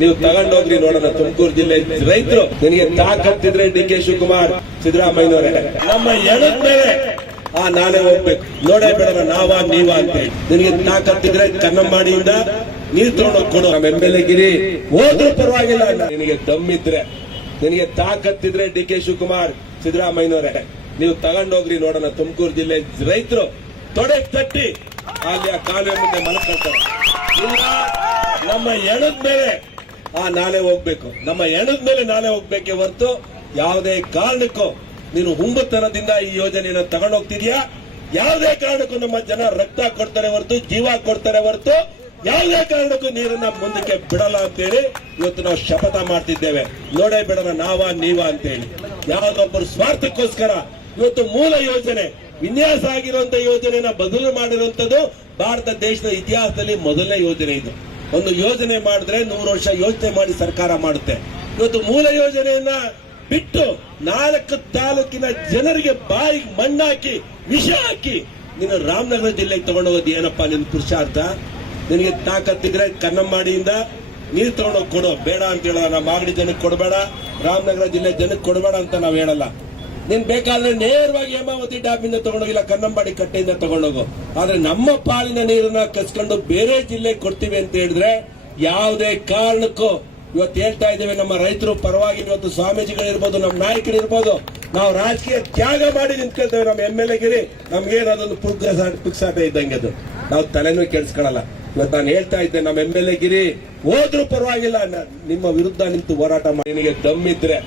ನೀವು ತಗೊಂಡೋಗ್ರಿ ನೋಡೋಣ. ತುಮಕೂರು ಜಿಲ್ಲೆ ರೈತರು ನಿನಗೆ ತಾಕತ್ತಿದ್ರೆ ಡಿ ಕೆ ಶಿವಕುಮಾರ್, ಸಿದ್ದರಾಮಯ್ಯನವರೇ, ನಮ್ಮ ಎಣದ ಮೇಲೆ ನಾನೇ ಹೋಗ್ಬೇಕು, ನೋಡೇ ಬೇಡ ನಾವ ನೀವ ಅಂತ ಹೇಳಿ. ನಿನಗೆ ತಾಕತ್ತಿದ್ರೆ ಕನ್ನಂಬಾಡಿಯಿಂದ ನೀರ್ ತಗೊಂಡೋಗಿ ಕೊಡು. ನಮ್ಮ MLA ಗಿರಿ ಹೋದ್ರೂ ಪರವಾಗಿಲ್ಲ. ನಿನಗೆ ದಮ್ಮಿದ್ರೆ, ನಿನಗೆ ತಾಕತ್ತಿದ್ರೆ ಡಿ ಕೆ ಶಿವಕುಮಾರ್, ಸಿದ್ದರಾಮಯ್ಯನವರೇ, ನೀವು ತಗೊಂಡೋಗ್ರಿ ನೋಡೋಣ. ತುಮಕೂರು ಜಿಲ್ಲೆ ರೈತರು ತೊಡೆ ತಟ್ಟಿ ಅಲ್ಲಿ ಆ ಕಾಲುವೆ ಮುಂದೆ ಮಲ್ಕೊಳ್ತಾರೆ. ಇಲ್ಲ, ನಮ್ಮ ಎಣದ ಮೇಲೆ ನಾನೇ ಹೋಗ್ಬೇಕು, ನಮ್ಮ ಎಣದ ಮೇಲೆ ನಾನೇ ಹೋಗ್ಬೇಕೆ ಹೊರತು ಯಾವುದೇ ಕಾರಣಕ್ಕೂ ನೀನು ಹುಂಬತನದಿಂದ ಈ ಯೋಜನೆಯನ್ನು ತಗೊಂಡೋಗ್ತಿದ್ಯಾ. ಯಾವುದೇ ಕಾರಣಕ್ಕೂ ನಮ್ಮ ಜನ ರಕ್ತ ಕೊಡ್ತಾರೆ ಹೊರತು, ಜೀವ ಕೊಡ್ತಾರೆ ಹೊರತು ಯಾವುದೇ ಕಾರಣಕ್ಕೂ ನೀರನ್ನ ಮುಂದಕ್ಕೆ ಬಿಡಲ್ಲ ಅಂತೇಳಿ ಇವತ್ತು ನಾವು ಶಪಥ ಮಾಡ್ತಿದ್ದೇವೆ. ನೋಡೇ ಬಿಡೋಣ ನಾವ ನೀವ ಅಂತೇಳಿ. ಯಾವುದೊಬ್ಬರು ಸ್ವಾರ್ಥಕ್ಕೋಸ್ಕರ ಇವತ್ತು ಮೂಲ ಯೋಜನೆ ವಿನ್ಯಾಸ ಆಗಿರುವಂತ ಯೋಜನೆಯನ್ನ ಬದಲು ಮಾಡಿರುವಂತದ್ದು ಭಾರತ ದೇಶದ ಇತಿಹಾಸದಲ್ಲಿ ಮೊದಲನೇ ಯೋಜನೆ ಇದು. ಒಂದು ಯೋಜನೆ ಮಾಡಿದ್ರೆ 100 ವರ್ಷ ಯೋಚನೆ ಮಾಡಿ ಸರ್ಕಾರ ಮಾಡುತ್ತೆ. ಇವತ್ತು ಮೂಲ ಯೋಜನೆಯನ್ನ ಬಿಟ್ಟು 4 ತಾಲೂಕಿನ ಜನರಿಗೆ ಬಾಯಿಗೆ ಮಣ್ಣಾಕಿ ವಿಷ ಹಾಕಿ ನೀನು ರಾಮನಗರ ಜಿಲ್ಲೆಗೆ ತಗೊಂಡೋಗೋದು ಏನಪ್ಪಾ ನಿನ್ ಪುರುಷಾರ್ಥ? ನಿನಗೆ ತಾಕತ್ತಿದ್ರೆ ಕನ್ನಂಬಾಡಿಯಿಂದ ನೀರು ತಗೊಂಡೋಗಿ ಕೊಡು. ಬೇಡ ಅಂತ ಹೇಳೋಣ. ನಮ್ಮ ಮಾಗಡಿ ಜನಕ್ಕೆ ಕೊಡಬೇಡ, ರಾಮನಗರ ಜಿಲ್ಲೆ ಜನಕ್ಕೆ ಕೊಡಬೇಡ ಅಂತ ನಾವ್ ಹೇಳಲ್ಲ. ನೀನ್ ಬೇಕಾದ್ರೆ ನೇರವಾಗಿ ಹೇಮಾವತಿ ಡ್ಯಾಮ್ ಇಂದ ತಗೊಂಡೋಗಿಲ್ಲ, ಕನ್ನಂಬಾಡಿ ಕಟ್ಟೆಯಿಂದ ತಗೊಂಡೋಗು. ಆದ್ರೆ ನಮ್ಮ ಪಾಲಿನ ನೀರನ್ನ ಕಸ್ಕೊಂಡು ಬೇರೆ ಜಿಲ್ಲೆಗೆ ಕೊಡ್ತೀವಿ ಅಂತ ಹೇಳಿದ್ರೆ ಯಾವುದೇ ಕಾರಣಕ್ಕೂ ಇವತ್ತು ಹೇಳ್ತಾ ಇದ್ದೇವೆ. ನಮ್ಮ ರೈತರು ಪರವಾಗಿ ಇವತ್ತು ಸ್ವಾಮೀಜಿಗಳಿರ್ಬೋದು, ನಮ್ಮ ನಾಯಕರಿರ್ಬೋದು, ನಾವು ರಾಜಕೀಯ ತ್ಯಾಗ ಮಾಡಿ ನಿಂತ್ಕೊಳ್ತೇವೆ. ನಮ್ಮ MLA ಗಿರಿ ನಮ್ಗೇನದೊಂದು ಪುಕ್ಸಾಟ ಇದ್ದಂಗೆ ಅದು, ನಾವು ತಲೆನೂ ಕೆಡಿಸ್ಕೊಳ್ಳಲ್ಲ. ಇವತ್ತು ನಾನು ಹೇಳ್ತಾ ಇದ್ದೆ, ನಮ್ಮ MLA ಗಿರಿ ಹೋದ್ರೂ ಪರವಾಗಿಲ್ಲ, ನಿಮ್ಮ ವಿರುದ್ಧ ನಿಂತು ಹೋರಾಟ ಮಾಡಿ. ನಿನಗೆ ದಮ್ಮಿದ್ರೆ,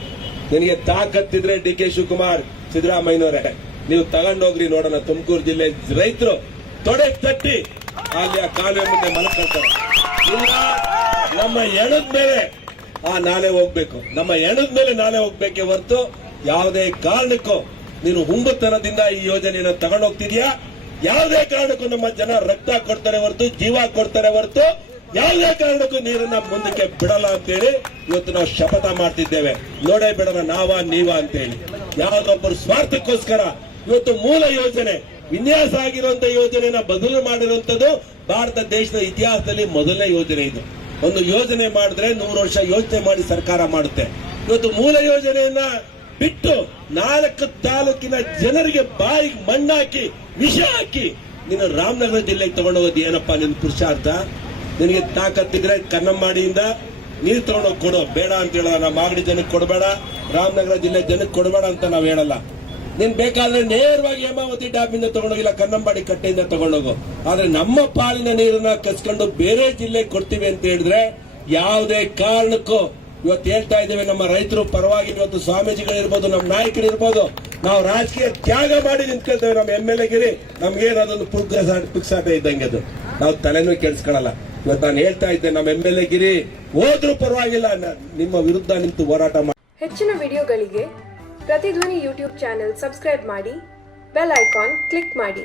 ನಿನಗೆ ತಾಕತ್ತಿದ್ರೆ ಡಿ ಕೆ ಶಿವಕುಮಾರ್, ಸಿದ್ದರಾಮಯ್ಯನವರೇ, ನೀವು ತಗೊಂಡೋಗ್ರಿ ನೋಡೋಣ. ತುಮಕೂರು ಜಿಲ್ಲೆ ರೈತರು ತೊಡೆ ತಟ್ಟಿ ಅಲ್ಲಿ ಆ ಕಾಲುವೆ ಮುಂದೆ ಮಲ್ಕೊಳ್ತಾರೆ. ಇಲ್ಲ, ನಮ್ಮ ಎಣದ ಮೇಲೆ ನಾನೇ ಹೋಗ್ಬೇಕು, ನಮ್ಮ ಎಣದ ಮೇಲೆ ನಾನೇ ಹೋಗ್ಬೇಕೆ ಹೊರತು ಯಾವುದೇ ಕಾರಣಕ್ಕೂ ನೀನು ಹುಂಬತನದಿಂದ ಈ ಯೋಜನೆಯನ್ನು ತಗೊಂಡೋಗ್ತಿದ್ಯಾ. ಯಾವುದೇ ಕಾರಣಕ್ಕೂ ನಮ್ಮ ಜನ ರಕ್ತ ಕೊಡ್ತಾರೆ ಹೊರತು, ಜೀವ ಕೊಡ್ತಾರೆ ಹೊರತು ಯಾವುದೇ ಕಾರಣಕ್ಕೂ ನೀರನ್ನ ಮುಂದಕ್ಕೆ ಬಿಡಲ್ಲ ಅಂತೇಳಿ ಇವತ್ತು ನಾವು ಶಪಥ ಮಾಡ್ತಿದ್ದೇವೆ. ನೋಡೇ ಬಿಡೋಣ ನಾವ ನೀವ ಅಂತೇಳಿ. ಯಾವುದೊಬ್ಬರು ಸ್ವಾರ್ಥಕ್ಕೋಸ್ಕರ ಇವತ್ತು ಮೂಲ ಯೋಜನೆ ವಿನ್ಯಾಸ ಆಗಿರುವಂತ ಯೋಜನೆಯನ್ನ ಬದಲು ಮಾಡಿರುವಂತದ್ದು ಭಾರತ ದೇಶದ ಇತಿಹಾಸದಲ್ಲಿ ಮೊದಲನೇ ಯೋಜನೆ ಇದು. ಒಂದು ಯೋಜನೆ ಮಾಡಿದ್ರೆ 100 ವರ್ಷ ಯೋಚನೆ ಮಾಡಿ ಸರ್ಕಾರ ಮಾಡುತ್ತೆ. ಇವತ್ತು ಮೂಲ ಯೋಜನೆಯನ್ನ ಬಿಟ್ಟು 4 ತಾಲೂಕಿನ ಜನರಿಗೆ ಬಾಯಿಗೆ ಮಣ್ಣಾಕಿ ವಿಷ ಹಾಕಿ ನೀನು ರಾಮನಗರ ಜಿಲ್ಲೆಗೆ ತಗೊಂಡೋಗೋದು ಏನಪ್ಪಾ ನಿನ್ ಪುರುಷಾರ್ಥ? ನಿನಗೆ ತಾಕತ್ತಿದ್ರೆ ಕನ್ನಂಬಾಡಿಯಿಂದ ನೀರು ತಗೊಂಡೋಗಿ ಕೊಡು. ಬೇಡ ಅಂತ ಹೇಳೋಣ. ನಮ್ಮ ಮಾಗಡಿ ಜನಕ್ಕೆ ಕೊಡಬೇಡ, ರಾಮನಗರ ಜಿಲ್ಲೆ ಜನಕ್ಕೆ ಕೊಡಬೇಡ ಅಂತ ನಾವ್ ಹೇಳಲ್ಲ. ನೀನ್ ಬೇಕಾದ್ರೆ ನೇರವಾಗಿ ಹೇಮಾವತಿ ಡ್ಯಾಮ್ ಇಂದ ತಗೊಂಡೋಗಿಲ್ಲ, ಕನ್ನಂಬಾಡಿ ಕಟ್ಟೆಯಿಂದ ತಗೊಂಡೋಗು. ಆದ್ರೆ ನಮ್ಮ ಪಾಲಿನ ನೀರನ್ನ ಕಸ್ಕೊಂಡು ಬೇರೆ ಜಿಲ್ಲೆಗೆ ಕೊಡ್ತೀವಿ ಅಂತ ಹೇಳಿದ್ರೆ ಯಾವುದೇ ಕಾರಣಕ್ಕೂ ಇವತ್ತು ಹೇಳ್ತಾ ಇದ್ದೇವೆ. ನಮ್ಮ ರೈತರು ಪರವಾಗಿ ಇವತ್ತು ಸ್ವಾಮೀಜಿಗಳಿರ್ಬೋದು, ನಮ್ಮ ನಾಯಕರಿರ್ಬೋದು, ನಾವು ರಾಜಕೀಯ ತ್ಯಾಗ ಮಾಡಿ ನಿಂತ್ಕೊಳ್ತೇವೆ. ನಮ್ಮ MLA ಗಿರಿ ನಮ್ಗೇನದೊಂದು ಪುಕ್ಸಾಟ ಇದ್ದಂಗೆ ಅದು, ನಾವು ತಲೆನೂ ಕೆಡಿಸ್ಕೊಳ್ಳಲ್ಲ. ಇವತ್ತು ನಾನು ಹೇಳ್ತಾ ಇದ್ದೆ, ನಮ್ಮ MLA ಗಿರಿ ಹೋದ್ರೂ ಪರವಾಗಿಲ್ಲ, ನಿಮ್ಮ ವಿರುದ್ಧ ನಿಂತು ಹೋರಾಟ ಮಾಡಿ. ಹೆಚ್ಚಿನ ವಿಡಿಯೋಗಳಿಗೆ ಪ್ರತಿಧ್ವನಿ ಯೂಟ್ಯೂಬ್ ಚಾನೆಲ್ ಸಬ್ಸ್ಕ್ರೈಬ್ ಮಾಡಿ, ಬೆಲ್ ಐಕಾನ್ ಕ್ಲಿಕ್ ಮಾಡಿ.